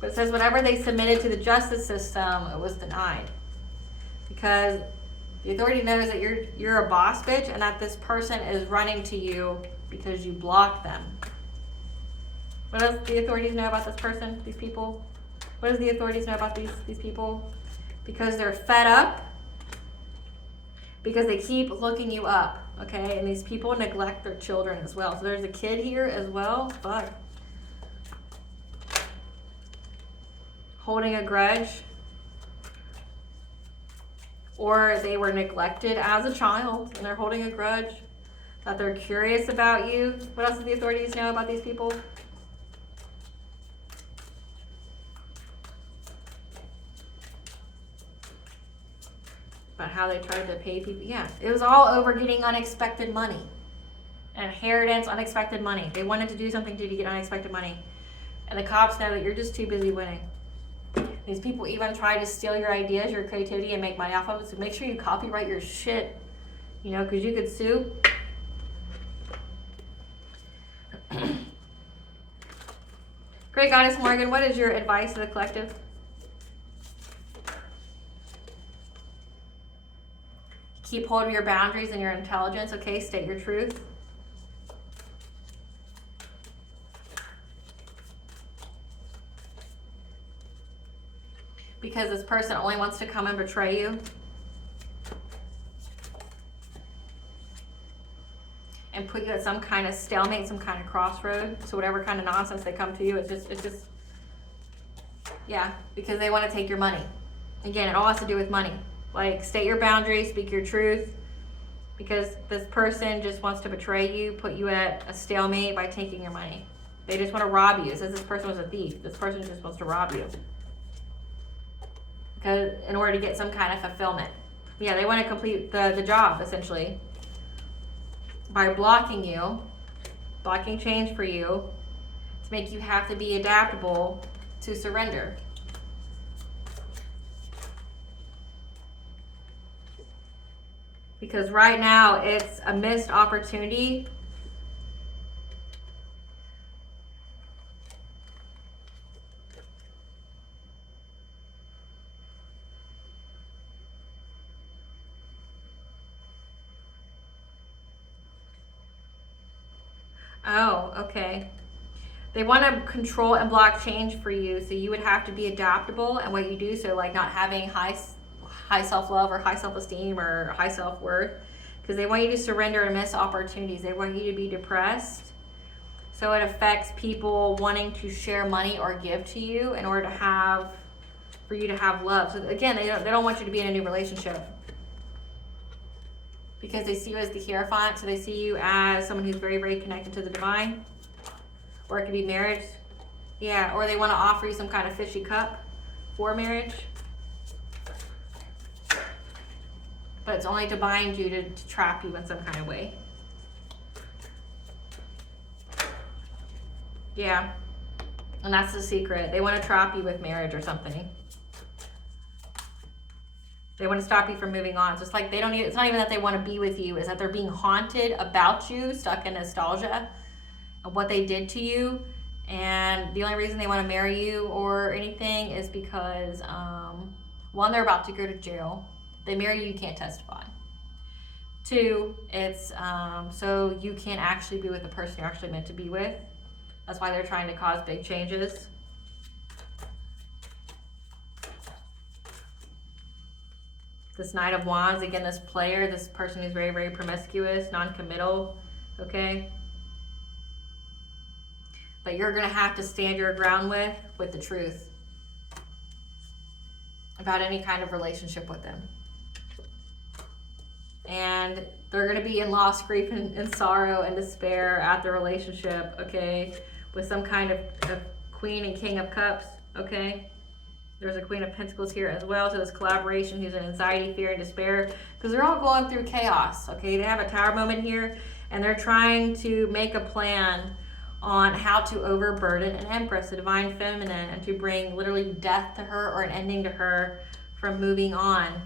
But it says whatever they submitted to the justice system, it was denied. Because the authority knows that you're a boss bitch and that this person is running to you because you blocked them. What does the authorities know about this person, these people? What does the authorities know about these people? Because they're fed up. Because they keep looking you up, okay? And these people neglect their children as well. So there's a kid here as well. Fuck. Holding a grudge. Or they were neglected as a child and they're holding a grudge. That they're curious about you. What else do the authorities know about these people? About how they tried to pay people. Yeah, it was all over getting unexpected money. Inheritance, unexpected money. They wanted to do something to get unexpected money. And the cops know that you're just too busy winning. These people even try to steal your ideas, your creativity, and make money off of it. So make sure you copyright your shit, you know, because you could sue. Great Goddess Morgan, what is your advice to the collective? Keep hold of your boundaries and your intelligence, okay? State your truth. Because this person only wants to come and betray you. And put you at some kind of stalemate, some kind of crossroad. So whatever kind of nonsense they come to you, it's just, yeah, because they want to take your money. Again, it all has to do with money. Like, state your boundaries, speak your truth. Because this person just wants to betray you, put you at a stalemate by taking your money. They just want to rob you. It says this person was a thief. This person just wants to rob you. Because in order to get some kind of fulfillment. Yeah, they want to complete the job, essentially. By blocking you, blocking change for you, to make you have to be adaptable to surrender. Because right now, it's a missed opportunity. Oh, okay. They want to control and block change for you, so you would have to be adaptable in what you do. So like not having high self-love or high self-esteem or high self-worth, because they want you to surrender and miss opportunities. They want you to be depressed. So it affects people wanting to share money or give to you in order to for you to have love. So again, they don't want you to be in a new relationship. Because they see you as the Hierophant, so they see you as someone who's very, very connected to the divine. Or it could be marriage. Yeah, or they want to offer you some kind of fishy cup for marriage. But it's only to bind you, to trap you in some kind of way. Yeah. And that's the secret. They want to trap you with marriage or something. They want to stop you from moving on. So it's like it's not even that they want to be with you, it's that they're being haunted about you, stuck in nostalgia of what they did to you. And the only reason they want to marry you or anything is because, one, they're about to go to jail. They marry you, you can't testify. Two, it's so you can't actually be with the person you're actually meant to be with. That's why they're trying to cause big changes. This Knight of Wands, again, this player, this person who's very, very promiscuous, non-committal, okay? But you're going to have to stand your ground with the truth about any kind of relationship with them. And they're going to be in loss, grief, and sorrow and despair at the relationship, okay? With some kind of Queen and King of Cups, okay? There's a Queen of Pentacles here as well. So this collaboration, who's in anxiety, fear, and despair. Because they're all going through chaos, okay? They have a Tower moment here, and they're trying to make a plan on how to overburden an empress, a divine feminine, and to bring literally death to her or an ending to her from moving on.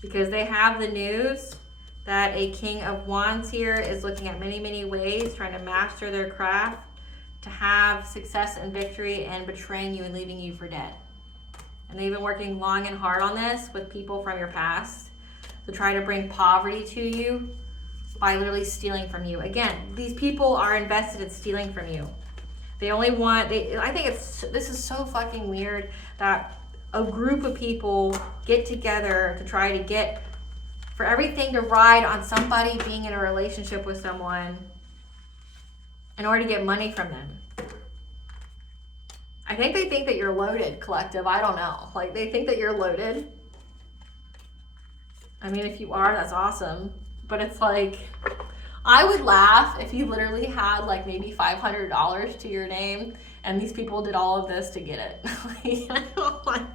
Because they have the news that a King of Wands here is looking at many, many ways, trying to master their craft, to have success and victory, and betraying you and leaving you for dead. And they've been working long and hard on this with people from your past to try to bring poverty to you by literally stealing from you. Again, these people are invested in stealing from you. They only want, I think this is so fucking weird that a group of people get together to try to get, for everything to ride on somebody being in a relationship with someone in order to get money from them. I think they think that you're loaded, collective. I don't know. Like, they think that you're loaded. I mean, if you are, that's awesome. But it's like, I would laugh if you literally had like maybe $500 to your name and these people did all of this to get it. Like,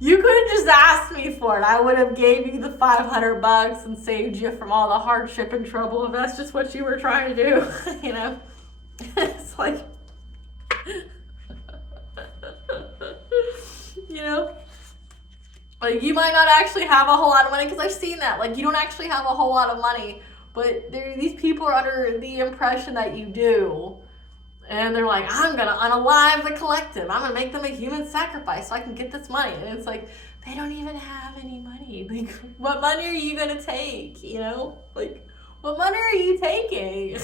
you could have just asked me for it. I would have gave you the $500 and saved you from all the hardship and trouble if that's just what you were trying to do. You know? It's like, you know? Like, you might not actually have a whole lot of money, because I've seen that. Like, you don't actually have a whole lot of money, but these people are under the impression that you do. And they're like, I'm going to unalive the collective. I'm going to make them a human sacrifice so I can get this money. And it's like, they don't even have any money. Like, what money are you going to take? You know? Like, what money are you taking?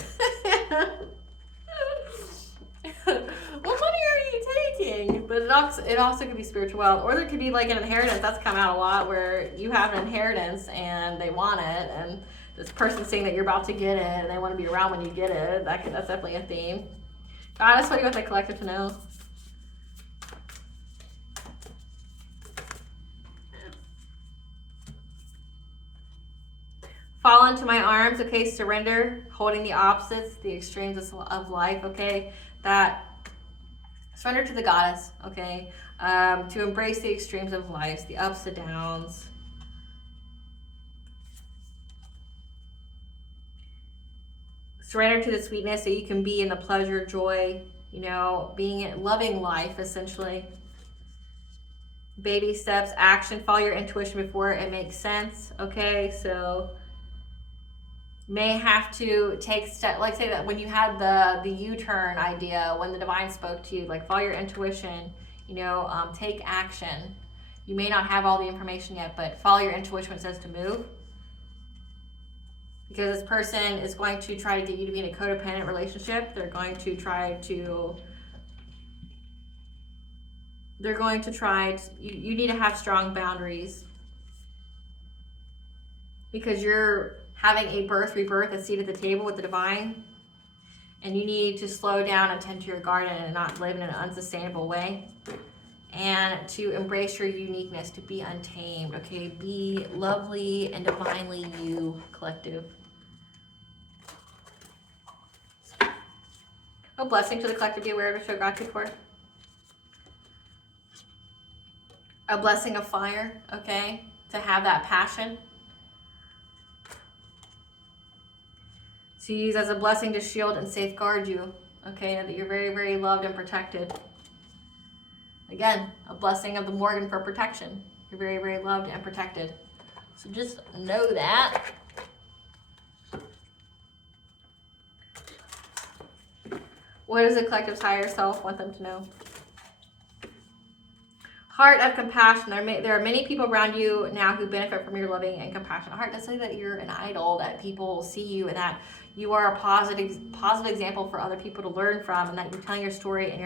What money are you taking? But it also could be spiritual wealth, or there could be like an inheritance. That's come out a lot, where you have an inheritance and they want it, and this person's saying that you're about to get it and they want to be around when you get it. That's definitely a theme. God, that's what you want the collective to know. Fall into my arms, okay? Surrender, holding the opposites, the extremes of life, okay? That surrender to the goddess, okay? To embrace the extremes of life, the ups and downs. Surrender to the sweetness that you can be in the pleasure, joy, you know, loving life, essentially. Baby steps, action, follow your intuition before it makes sense, okay? So may have to take steps, like say that when you had the U-turn idea, when the divine spoke to you, like follow your intuition, you know, take action. You may not have all the information yet, but follow your intuition when it says to move. Because this person is going to try to get you to be in a codependent relationship. They're going to try, you need to have strong boundaries. Because you're having a birth, rebirth, a seat at the table with the divine. And you need to slow down and tend to your garden and not live in an unsustainable way. And to embrace your uniqueness, to be untamed, okay? Be lovely and divinely you, collective. A blessing to the collective, be aware of to show gratitude for. A blessing of fire, okay? To have that passion. To use as a blessing to shield and safeguard you, okay? That you're very, very loved and protected. Again, a blessing of the Morgan for protection. You're very, very loved and protected. So just know that. What does the collective's higher self want them to know? Heart of compassion. There are many people around you now who benefit from your loving and compassionate heart. To say that you're an idol, that people see you, and that you are a positive example for other people to learn from, and that you're telling your story and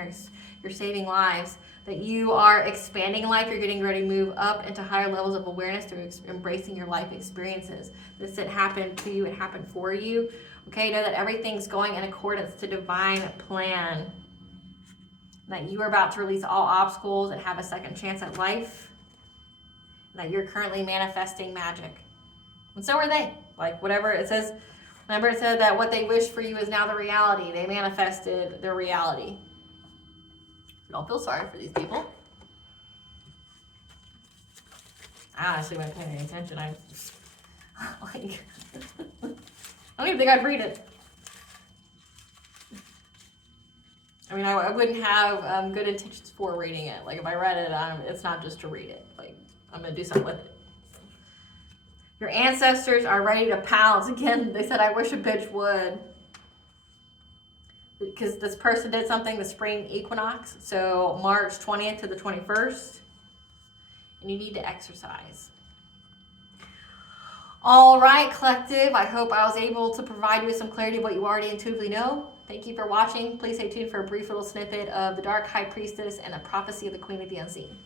you're saving lives. That you are expanding life. You're getting ready to move up into higher levels of awareness through embracing your life experiences. This didn't happen to you, it happened for you. Okay, know that everything's going in accordance to divine plan. That you are about to release all obstacles and have a second chance at life. And that you're currently manifesting magic. And so are they. Like whatever it says, remember it said that what they wished for you is now the reality. They manifested their reality. Don't feel sorry for these people. I honestly wasn't paying any attention. I don't even think I'd read it. I mean, I wouldn't have good intentions for reading it. Like, if I read it, it's not just to read it. Like, I'm going to do something with it. Your ancestors are ready to pounce. Again, they said, I wish a bitch would. Because this person did something the spring equinox. So, March 20th to the 21st. And you need to exercise. All right, collective. I hope I was able to provide you with some clarity of what you already intuitively know. Thank you for watching. Please stay tuned for a brief little snippet of the Dark High Priestess and a prophecy of the Queen of the Unseen.